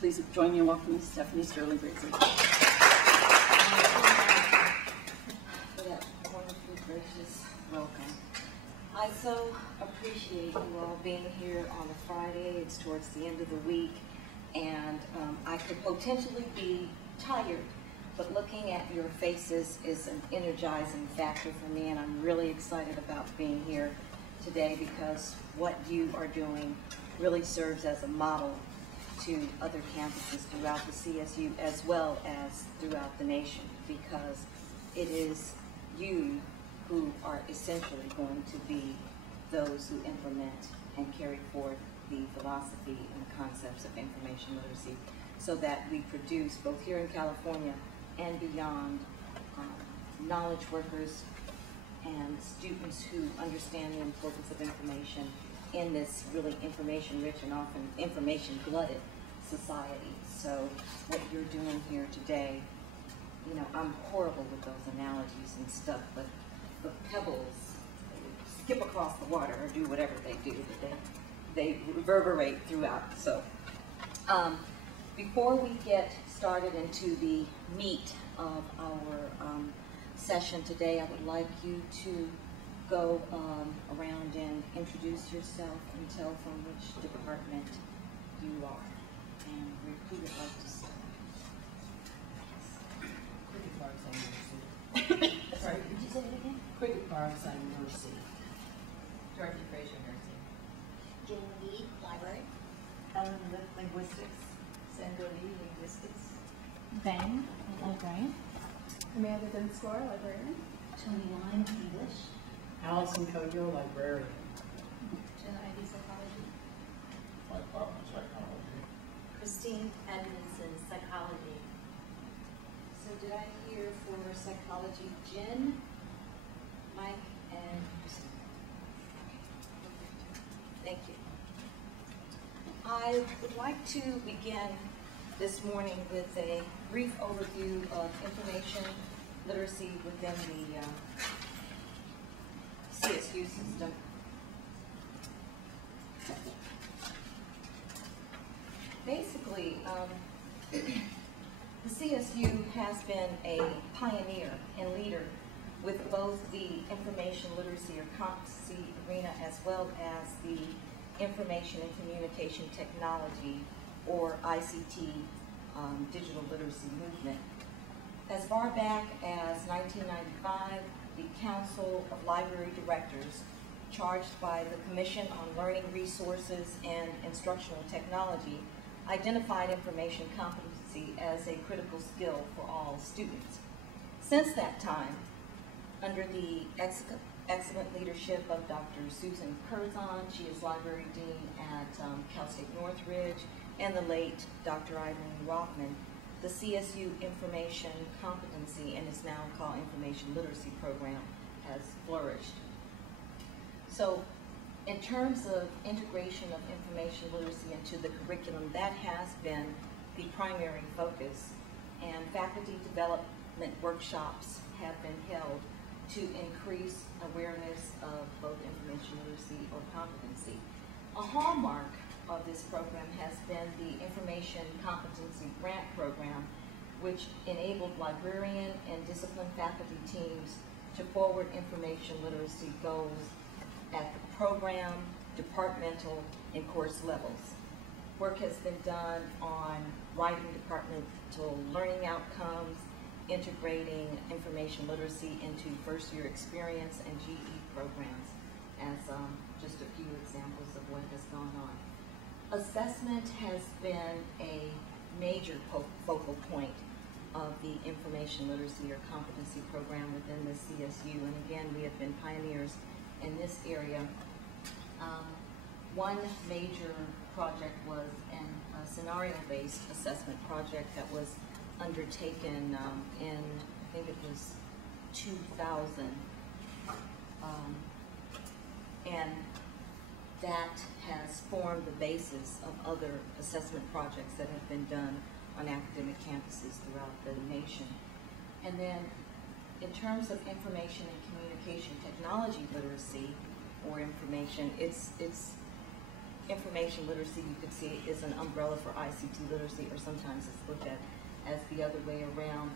Please join me in welcoming Stephanie Sterling-Briggsy. For that wonderfully gracious welcome. I so appreciate you all being here on a Friday. It's towards the end of the week, and I could potentially be tired, but looking at your faces is an energizing factor for me, and I'm really excited about being here today because what you are doing really serves as a model to other campuses throughout the CSU as well as throughout the nation, because it is you who are essentially going to be those who implement and carry forth the philosophy and concepts of information literacy so that we produce, both here in California and beyond, knowledge workers and students who understand the importance of information in this really information-rich and often information-glutted society. So what you're doing here today, you know, I'm horrible with those analogies and stuff, but the pebbles skip across the water or do whatever they do, but they reverberate throughout. So before we get started into the meat of our session today, I would like you to go around and introduce yourself and tell from which department you are. And who would like to start? Cricket Parks and Mercy. Sorry, did you say it again? Cricket Parks and Mercy. Dorothy Fraser, nursing. Jen Lee, library. Ellen Lipp, linguistics. Sandra Lee, linguistics. Bang, librarian. Amanda Dinscore, librarian. Tony Lime, English. Allison Coyo, librarian. Jen Ivy, psychology. Mike Hoffman, psychology. Christine Edmondson, psychology. So did I hear for psychology, Jen, Mike, and Christine? Thank you. I would like to begin this morning with a brief overview of information literacy within the CSU system. Basically, the CSU has been a pioneer and leader with both the information literacy or competency arena as well as the information and communication technology or ICT digital literacy movement. As far back as 1995, the Council of Library Directors, charged by the Commission on Learning Resources and Instructional Technology, identified information competency as a critical skill for all students. Since that time, under the excellent leadership of Dr. Susan Curzon, she is Library Dean at Cal State Northridge, and the late Dr. Eileen Rothman, the CSU Information Competency, and is now called Information Literacy Program, has flourished. So in terms of integration of information literacy into the curriculum, that has been the primary focus, and faculty development workshops have been held to increase awareness of both information literacy or competency. A hallmark of this program has been the Information Competency Grant Program, which enabled librarian and discipline faculty teams to forward information literacy goals at the program, departmental, and course levels. Work has been done on writing departmental learning outcomes, integrating information literacy into first-year experience and GE programs as just a few examples of what has gone on. Assessment has been a major focal point of the information literacy or competency program within the CSU, and again, we have been pioneers in this area. One major project was a scenario-based assessment project that was undertaken in, I think it was 2000, and that has formed the basis of other assessment projects that have been done on academic campuses throughout the nation. And then in terms of information and communication technology literacy or information, it's information literacy, you could see, is an umbrella for ICT literacy, or sometimes it's looked at as the other way around.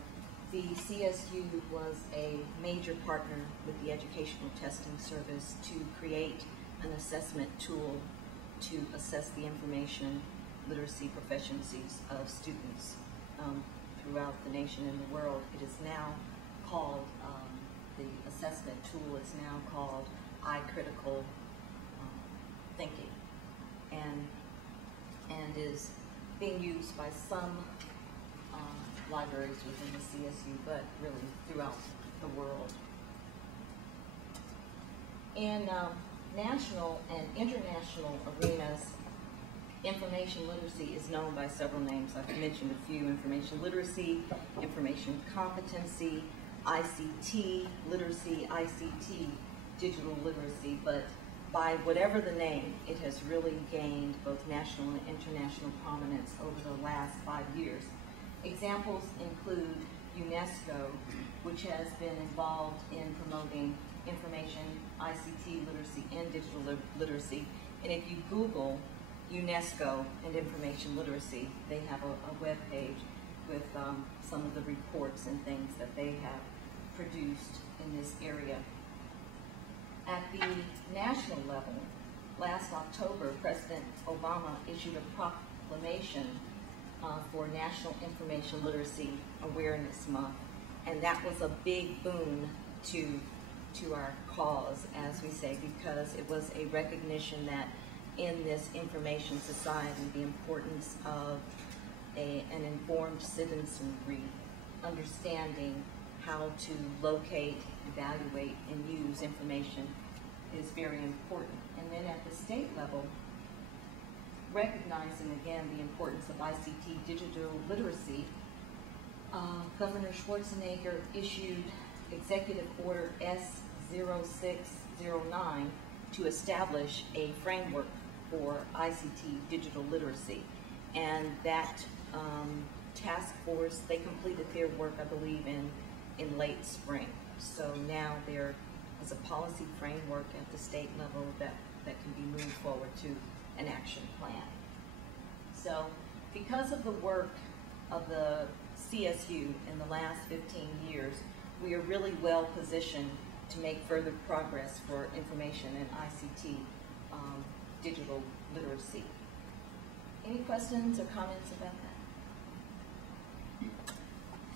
The CSU was a major partner with the Educational Testing Service to create an assessment tool to assess the information literacy proficiencies of students throughout the nation and the world. It is now called, the assessment tool is now called iCritical Thinking, and is being used by some libraries within the CSU, but really throughout the world. In national and international arenas, information literacy is known by several names. I've mentioned a few: information literacy, information competency, ICT literacy, ICT digital literacy, but by whatever the name, it has really gained both national and international prominence over the last 5 years. Examples include UNESCO, which has been involved in promoting information, ICT literacy, and digital literacy. And if you Google UNESCO and information literacy, they have a web page with some of the reports and things that they have produced in this area. At the national level, last October, President Obama issued a proclamation for National Information Literacy Awareness Month, and that was a big boon to our cause, as we say, because it was a recognition that in this information society, the importance of an informed citizenry, understanding how to locate, evaluate, and use information is very important. And then at the state level, recognizing again the importance of ICT digital literacy, Governor Schwarzenegger issued Executive Order S0609 to establish a framework for ICT digital literacy. And that task force, they completed their work, I believe, in late spring. So now there is a policy framework at the state level that can be moved forward to an action plan. So because of the work of the CSU in the last 15 years, we are really well positioned to make further progress for information and ICT digital literacy. Any questions or comments about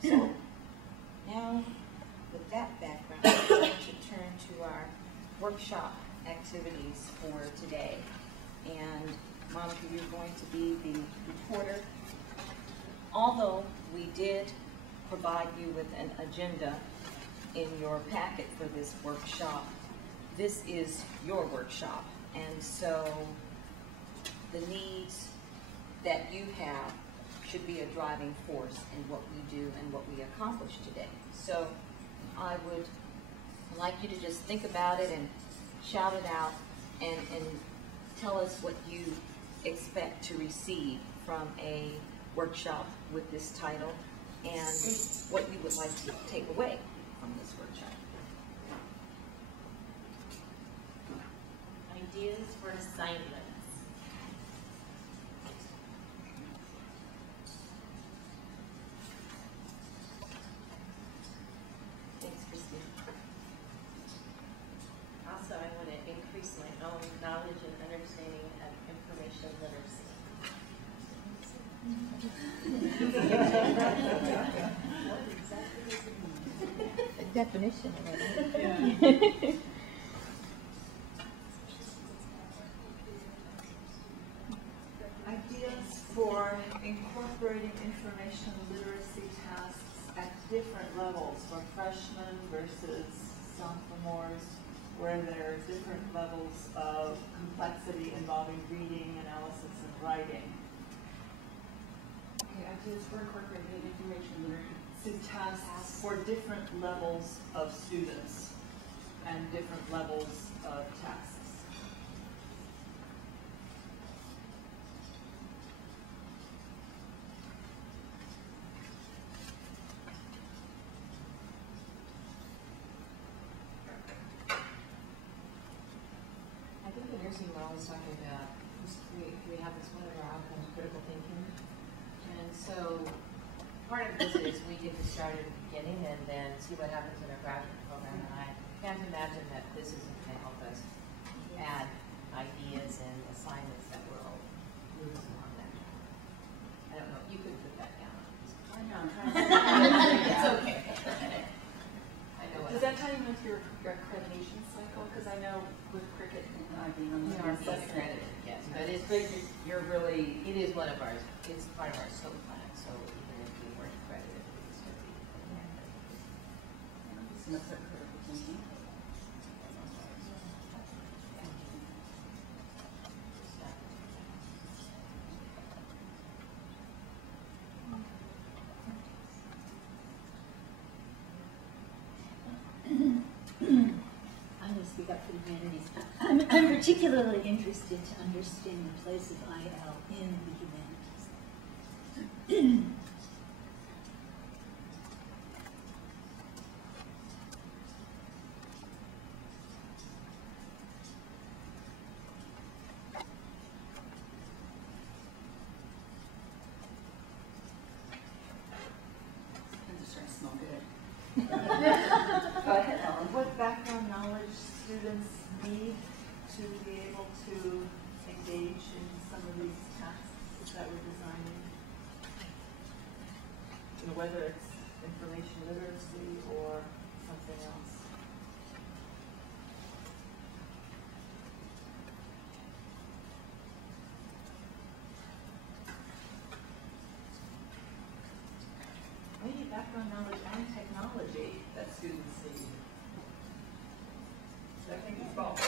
that? So now, with that background, I'm going to turn to our workshop activities for today. And Monica, you're going to be the reporter. Although we did provide you with an agenda in your packet for this workshop, this is your workshop. And so the needs that you have should be a driving force in what we do and what we accomplish today. So I would like you to just think about it and shout it out and tell us what you expect to receive from a workshop with this title and what you would like to take away from this workshop. Ideas for assignments. Thanks, Christine. Also, I want to increase my own knowledge and understanding of information literacy. What exactly does it mean? Definition of it. Yeah. Ideas for incorporating information literacy tasks at different levels, for freshmen versus sophomores, where there are different levels of complexity involving reading, analysis, and writing. Okay, ideas for incorporating information literacy Tasks for different levels of students and different levels of tasks. I think the nursing mom was talking about we have this one of our outcomes, critical thinking. And so part of this is we get to start at the beginning and then see what happens in our graduate program. And I can't imagine that this isn't going to help us add ideas and assignments that will move us along that. I don't know, you could put that down. I know, I'm trying to. It's okay. I know what. Does that tie in with your accreditation cycle? Because I know with cricket and IB, We are being accredited, yes, but it's, you're really, it is one of ours, it's part of our SOAP plan, so even if we weren't accredited, we would still be. what's that critical thinking? I'm going to speak up for the humanities. I'm particularly interested to understand the place of IL in the humanities. I'm just trying to smell good. Go ahead, Ellen. What background knowledge students need to be able to engage in some of these tasks that we're designing? You know, whether it's information literacy or something else. Maybe background knowledge and technology that students need. So I think it's both.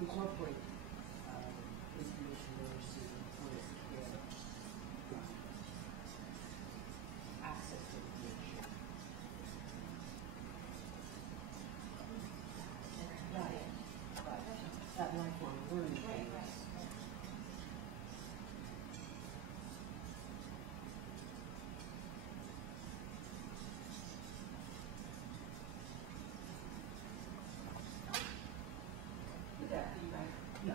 Incorporate information literacy when it's access to information. Right. That lifelong learning phase. Would that be right? Yeah.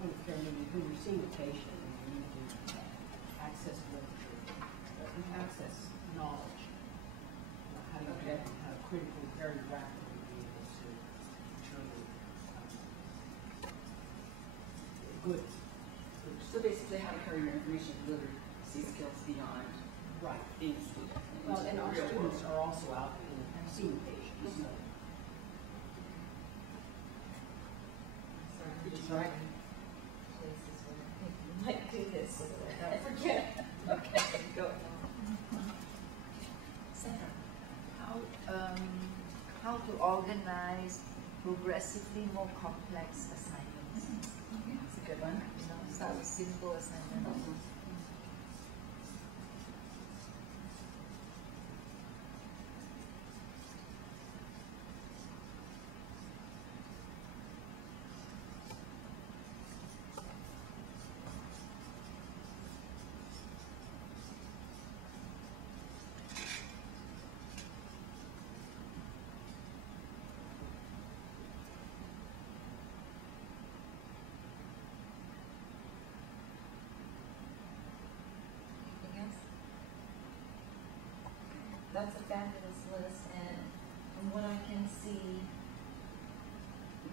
When you're seeing a patient and you need to access literature, access knowledge, how do you get how to critically, very rapidly be able to determine good. So basically how to carry your information literacy skills beyond Right. being a student. Well, into and the our real students world. are also out and seeing patients, so. It's right. Places where I think we might do this so that I don't forget. Okay, go. Sandra. How to organize progressively more complex assignments. That's a good one. You know, start with simple assignments. Anything else? That's a fabulous list, and from what I can see,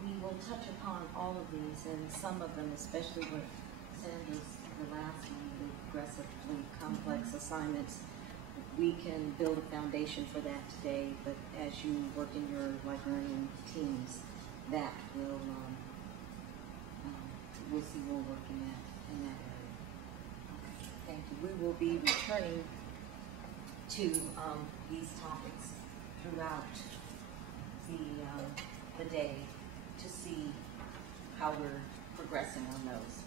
we will touch upon all of these, and some of them, especially with Sandra's, the last one, the progressively complex assignments, we can build a foundation for that today, but as you work in your librarian teams, that will, we'll see more work in that area. Okay, thank you. We will be returning to these topics throughout the day to see how we're progressing on those.